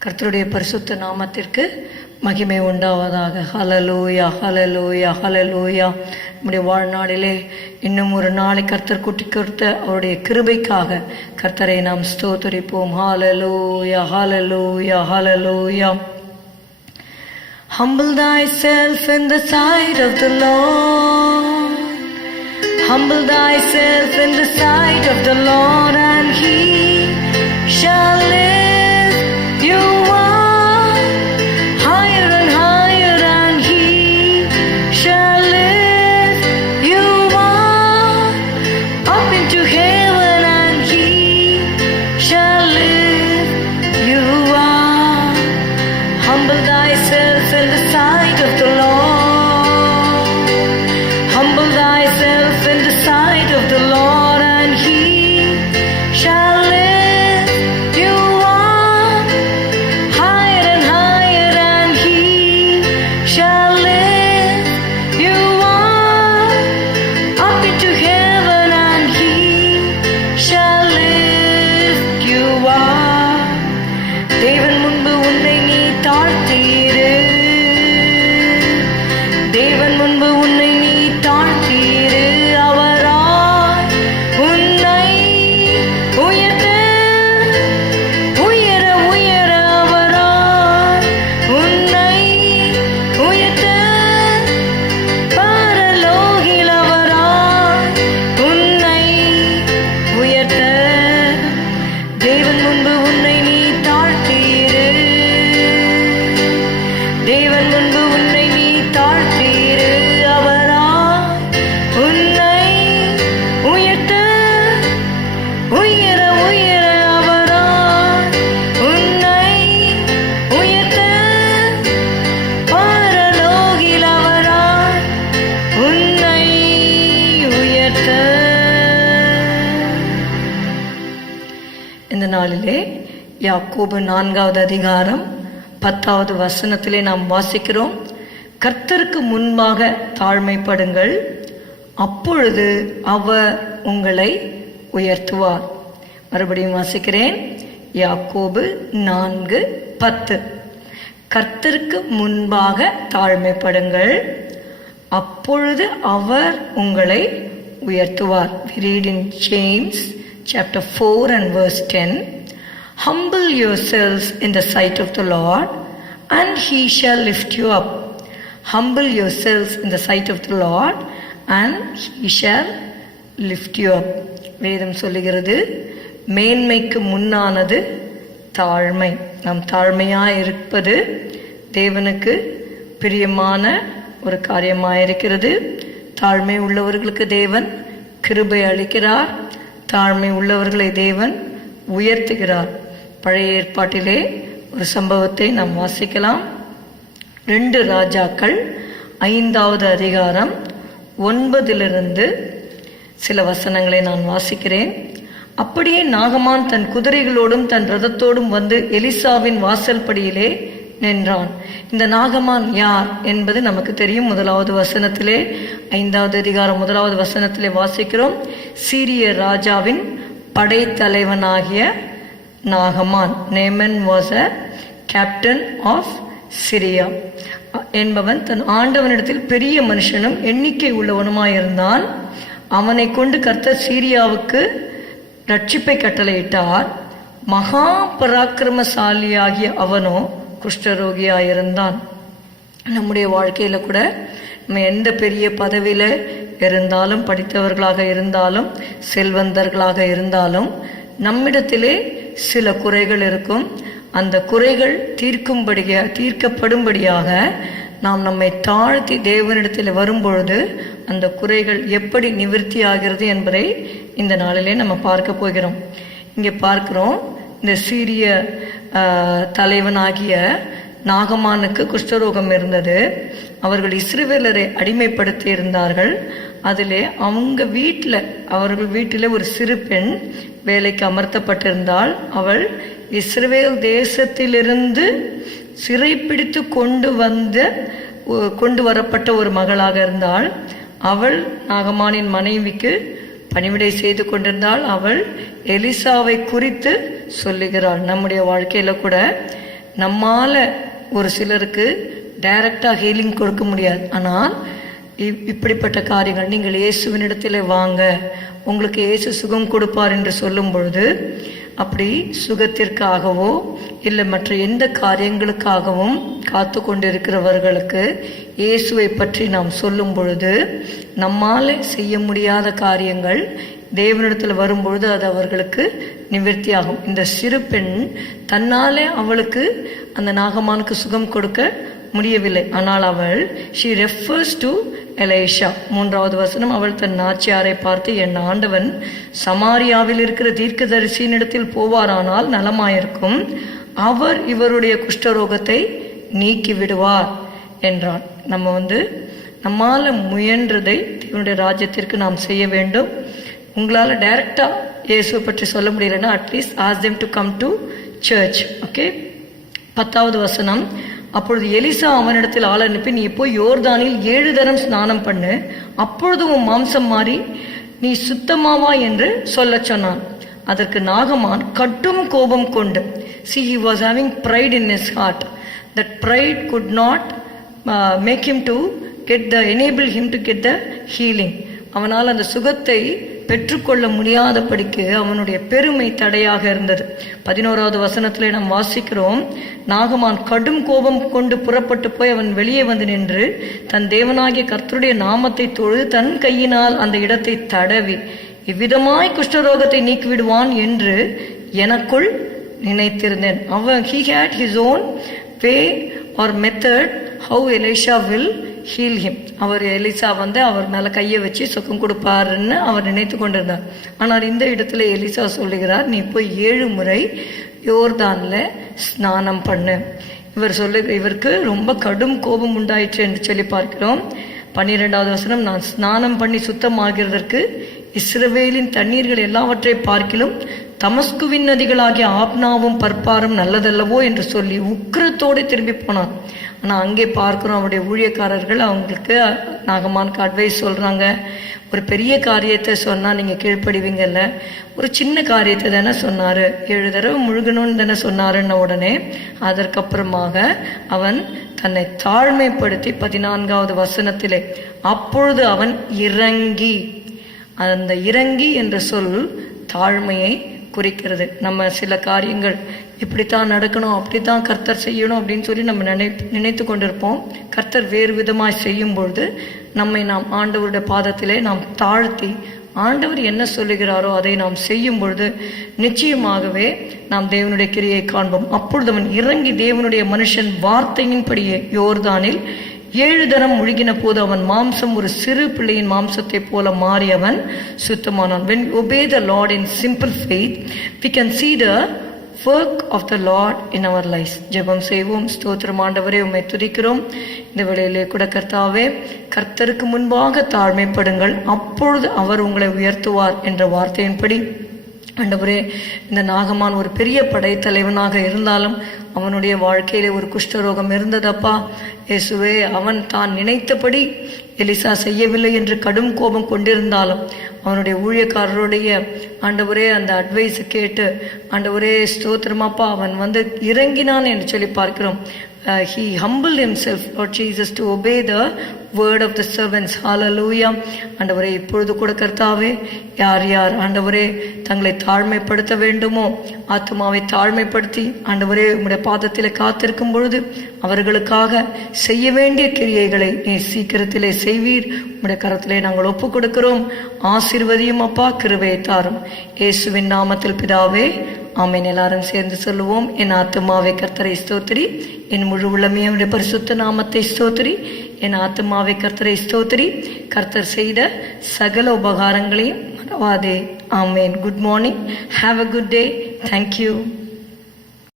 கர்த்தருடைய பரிசுத்த நாமத்திற்கு மகிமை உண்டாவதாக ஹலலூயா ஹலலூயா ஹலலூயா நம்முடைய வாழ்நாளிலே இன்னும் ஒரு நாளை கர்த்தர் கூட்டி கொடுத்த அவருடைய கிருபைக்காக கர்த்தரை நாம் ஸ்தோத்தரிப்போம் ஹாலலூயா ஹாலலூயா ஹாலலூயா Humble thyself in the sight of the Lord. Humble thyself in the sight of the Lord, and he shall live. நாளிலே யாக்கோபு நான்காவது அதிகாரம் பத்தாவது வசனத்திலே நாம் வாசிக்கிறோம் கர்த்தருக்கு முன்பாக தாழ்மைப்படுங்கள் அப்பொழுது அவர் உங்களை உயர்த்துவார். மறுபடியும் வாசிக்கிறேன் யாக்கோபு நான்கு பத்து கர்த்தருக்கு முன்பாக தாழ்மைப்படுங்கள் அப்பொழுது அவர் உங்களை உயர்த்துவார். We read in james chapter 4 and verse 10 humble yourselves in the sight of the lord and he shall lift you up humble yourselves in the sight of the lord and he shall lift you up வேதம் சொல்லுகிறது மேன்மைக்கு முன்னானது தாழ்மை நாம் தாழ்மையாக இருப்பது தேவனுக்கு பிரியமான ஒரு காரியமாக இருக்கிறது தாழ்மை உள்ளவர்களுக்கு தேவன் கிருபை அளிக்கிறார் தாழ்மை உள்ளவர்களை தேவன் உயர்த்துகிறார் பழைய ஏற்பாட்டிலே ஒரு சம்பவத்தை நாம் வாசிக்கலாம். ரெண்டு ராஜாக்கள் ஐந்தாவது அதிகாரம் ஒன்பதிலிருந்து சில வசனங்களை நான் வாசிக்கிறேன். அப்படியே நாகமான் தன் குதிரைகளோடும் தன் ரதத்தோடும் வந்து எலிசாவின் வாசல் படியிலே நின்றான். இந்த நாகமான் யார் என்பது நமக்கு தெரியும். முதலாவது வசனத்திலே ஐந்தாவது அதிகாரம் முதலாவது வசனத்திலே வாசிக்கிறோம். சீரிய ராஜாவின் படைத்தலைவனாகிய நாகமான். Naaman was a captain of Syria என்பவன் தன் ஆண்டவனிடத்தில் பெரிய மனுஷனும் எண்ணிக்கை உள்ளவனுமாயிருந்தான். அவனை கொண்டு கர்த்தர் சீரியாவுக்கு ரட்சிப்பை கட்டளையிட்டார். மகா பராக்கிரமசாலியாகிய அவனோ குஷ்டரோகியாயிருந்தான். நம்முடைய வாழ்க்கையில் கூட நம்ம எந்த பெரிய பதவியில் இருந்தாலும் படித்தவர்களாக இருந்தாலும் செல்வந்தர்களாக இருந்தாலும் நம்மிடத்திலே சில குறைகள் இருக்கும். அந்த குறைகள் தீர்க்கும்படியாக தீர்க்கப்படும்படியாக நாம் நம்மை தாழ்த்தி தேவனிடத்தில் வரும்பொழுது அந்த குறைகள் எப்படி நிவர்த்தி ஆகிறது என்பதை இந்த நாளிலே நம்ம பார்க்க போகிறோம். இங்கே பார்க்குறோம். இந்த சீரிய தலைவனாகிய நாகமானுக்கு குஷ்டரோகம் இருந்தது. அவர்கள் இஸ்ரவேலரை அடிமைப்படுத்தி இருந்தார்கள் அதிலே அவங்க வீட்டில் அவர்கள் வீட்டில் ஒரு சிறு பெண் வேலைக்கு அமர்த்தப்பட்டிருந்தால் அவள் இஸ்ரவேல் தேசத்திலிருந்து சிறைப்பிடித்து கொண்டு வந்த கொண்டு வரப்பட்ட ஒரு மகளாக இருந்தால் அவள் நாகமானின் மனைவிக்கு பணிவிடை செய்து கொண்டிருந்தால் அவள் எலிசாவை குறித்து சொல்லுகிறாள். நம்முடைய வாழ்க்கையில் கூட நம்மால ஒரு சிலருக்கு டைரக்டாக ஹீலிங் கொடுக்க முடியாது. ஆனால் இப்- இப்படிப்பட்ட காரியங்கள் நீங்கள் இயேசுவினிடத்தில் வாங்க. உங்களுக்கு இயேசு சுகம் கொடுப்பார் என்று சொல்லும் பொழுது அப்படி சுகத்திற்காகவோ இல்லை மற்ற எந்த காரியங்களுக்காகவும் காத்து கொண்டிருக்கிறவர்களுக்கு இயேசுவை பற்றி நாம் சொல்லும் பொழுது நம்மால் செய்ய முடியாத காரியங்கள் தேவனிடத்தில் வரும்பொழுது அது அவர்களுக்கு நிவர்த்தியாகும். இந்த சிறு பெண் தன்னாலே அவளுக்கு அந்த நாகமானுக்கு சுகம் கொடுக்க முடியவில்லை. ஆனால் அவள் ஷி ரெஃபர்ஸ் டு எலேஷா மூன்றாவது வசனம் அவள் தன் நாச்சியாரை பார்த்து என் ஆண்டவன் சமாரியாவில் இருக்கிற தீர்க்கதரிசியின் இடத்தில் போவாரானால் நலமாயிருக்கும். அவர் இவருடைய குஷ்டரோகத்தை நீக்கி விடுவார் என்றான். நம்ம வந்து நம்மால் முயன்றதை இவனுடைய ராஜ்யத்திற்கு நாம் செய்ய வேண்டும். உங்களால் டைரக்டா இயேசுவை பற்றி சொல்ல முடியலன்னா at least ask them to come to church okay பத்தாவது வசனம் அப்பொழுது எலிசா அவனிடத்தில் ஆள் அனுப்பி நீ போய் யோர்தானில் ஏழு தரம் ஸ்நானம் பண்ணு அப்பொழுது உன் மாம்சம் மாறி நீ சுத்தமாவா என்று சொல்ல சொன்னான். அதற்கு நாகமான் கட்டும் கோபம் கொண்டு see he was having pride in his heart that pride could not make him to get the enable him to get the healing அவனால் அந்த சுகத்தை பெற்றுக்கொள்ள முடியாதபடிக்கு அவனுடைய பெருமை தடையாக இருந்தது. பதினோராவது வசனத்திலே நாம் வாசிக்கிறோம் நாகமான் கடும் கோபம் கொண்டு புறப்பட்டு போய் அவன் வெளியே வந்து நின்று தன் தேவனாகிய கர்த்தருடைய நாமத்தை தொழுது தன் கையினால் அந்த இடத்தை தடவி இவ்விதமாய் குஷ்டரோகத்தை நீக்கிவிடுவான் என்று எனக்குள் நினைத்திருந்தேன். அவன் he had his own way or method how Elisha will heal him our Elisha வந்து அவர் மேலே கையை வச்சு சுகம் கொடுப்பாருன்னு அவர் நினைத்து கொண்டிருந்தார். ஆனால் இந்த இடத்துல எலிசா சொல்லுகிறார் நீ போய் ஏழு முறை யோர்தானில் ஸ்நானம் பண்ணு. இவர் சொல்லு இவருக்கு ரொம்ப கடும் கோபம் உண்டாயிற்று என்று சொல்லி பார்க்கிறோம். பன்னிரெண்டாவது வசனம் நான் ஸ்நானம் பண்ணி சுத்தமாகிறதற்கு இஸ்ரவேலின் தண்ணீர்கள் எல்லாவற்றை பார்க்கிலும் தமஸ்குவின் நதிகளாகிய ஆப்னாவும் பற்பாரும் நல்லதல்லவோ என்று சொல்லி உக்கிரத்தோடு திரும்பி போனான். ஆனால் அங்கே பார்க்குறோம் அவருடைய ஊழியக்காரர்கள் அவங்களுக்கு நாகமானுக்கு அட்வைஸ் சொல்கிறாங்க ஒரு பெரிய காரியத்தை சொன்னால் நீங்கள் கீழ்ப்படிவீங்கல்ல. ஒரு சின்ன காரியத்தை தானே சொன்னார். ஏழு தடவை முழுகணும்னு தானே சொன்னாருன்ன உடனே அதற்கப்புறமாக அவன் தன்னை தாழ்மைப்படுத்தி பதினான்காவது வசனத்திலே அப்பொழுது அவன் இறங்கி அந்த இறங்கி என்ற சொல் தாழ்மையை குறிக்கிறது. நம்ம சில காரியங்கள் இப்படித்தான் நடக்கணும் அப்படித்தான் கர்த்தர் செய்யணும் அப்படின்னு சொல்லி நம்ம நினை நினைத்து கொண்டிருப்போம். கர்த்தர் வேறு விதமாக செய்யும் பொழுது நம்மை நாம் ஆண்டவருடைய பாதத்திலே நாம் தாழ்த்தி ஆண்டவர் என்ன சொல்லுகிறாரோ அதை நாம் செய்யும் பொழுது நிச்சயமாகவே நாம் தேவனுடைய கிரியை காண்போம். அப்பொழுது அவன் இறங்கி தேவனுடைய மனுஷன் வார்த்தையின்படியே யோர்தானில் ஏழு தரம் முழுகின போது அவன் மாம்சம் ஒரு சிறு பிள்ளையின் மாம்சத்தைப் போல மாறி அவன் சுத்தமானான். When obey the Lord in simple faith we can see the work of the Lord in our life ஜெபம் செய்வோம். ஸ்தோத்திரம். ஆண்டவரே உண்மை துதிக்கிறோம். இந்த வேளையிலே கூட கர்த்தாவே கர்த்தருக்கு முன்பாக தாழ்மைப்படுங்கள். அப்பொழுது அவர் உங்களை உயர்த்துவார் என்ற வார்த்தையின்படி ஆண்டவரே இந்த நாகமான் ஒரு பெரிய படைத்தலைவனாக இருந்தாலும் அவனுடைய வாழ்க்கையில் ஒரு குஷ்டரோகம் இருந்ததப்பா? இயேசுவே அவன் தான் நினைத்தபடி எலிசா செய்யவில்லை என்று கடும் கோபம் கொண்டிருந்தாலும் அவனுடைய ஊழியக்காரருடைய ஆண்டவரே அந்த அட்வைஸ் கேட்டு ஆண்டவரே ஸ்தோத்திரமாப்பா அவன் வந்து இறங்கினான் என்று சொல்லி பார்க்கிறோம். Uh, he humbled himself, Lord Jesus, to obey the word of the servants. Hallelujah. ஆண்டவரே இப்பொழுது கூட கர்த்தாவே யார் யார் ஆண்டவரே தங்களை தாழ்மைப்படுத்த வேண்டுமோ ஆத்மாவை தாழ்மைப்படுத்தி ஆண்டவரே உங்களுடைய பாதத்தில் காத்திருக்கும் பொழுது அவர்களுக்காக செய்ய வேண்டிய கிரியைகளை நீ சீக்கிரத்திலே செய்வீர் உங்களுடைய கரத்திலே நாங்கள் ஒப்பு கொடுக்கிறோம் ஆசீர்வதியும் அப்பா கிருபையை தாரும் இயேசுவின் நாமத்தில் பிதாவே ஆமேன். எல்லாரும் சேர்ந்து சொல்லுவோம் என் ஆத்மாவை கர்த்தரை ஸ்தோத்திரி. என் முழு உள்ளமே அவருடைய பரிசுத்த நாமத்தை ஸ்தோத்திரி. என் ஆத்மாவை கர்த்தரை ஸ்தோத்திரி. கர்த்தர் செய்த சகல உபகாரங்களையும் மறவாதே. ஆமேன். Good morning have a good day thank you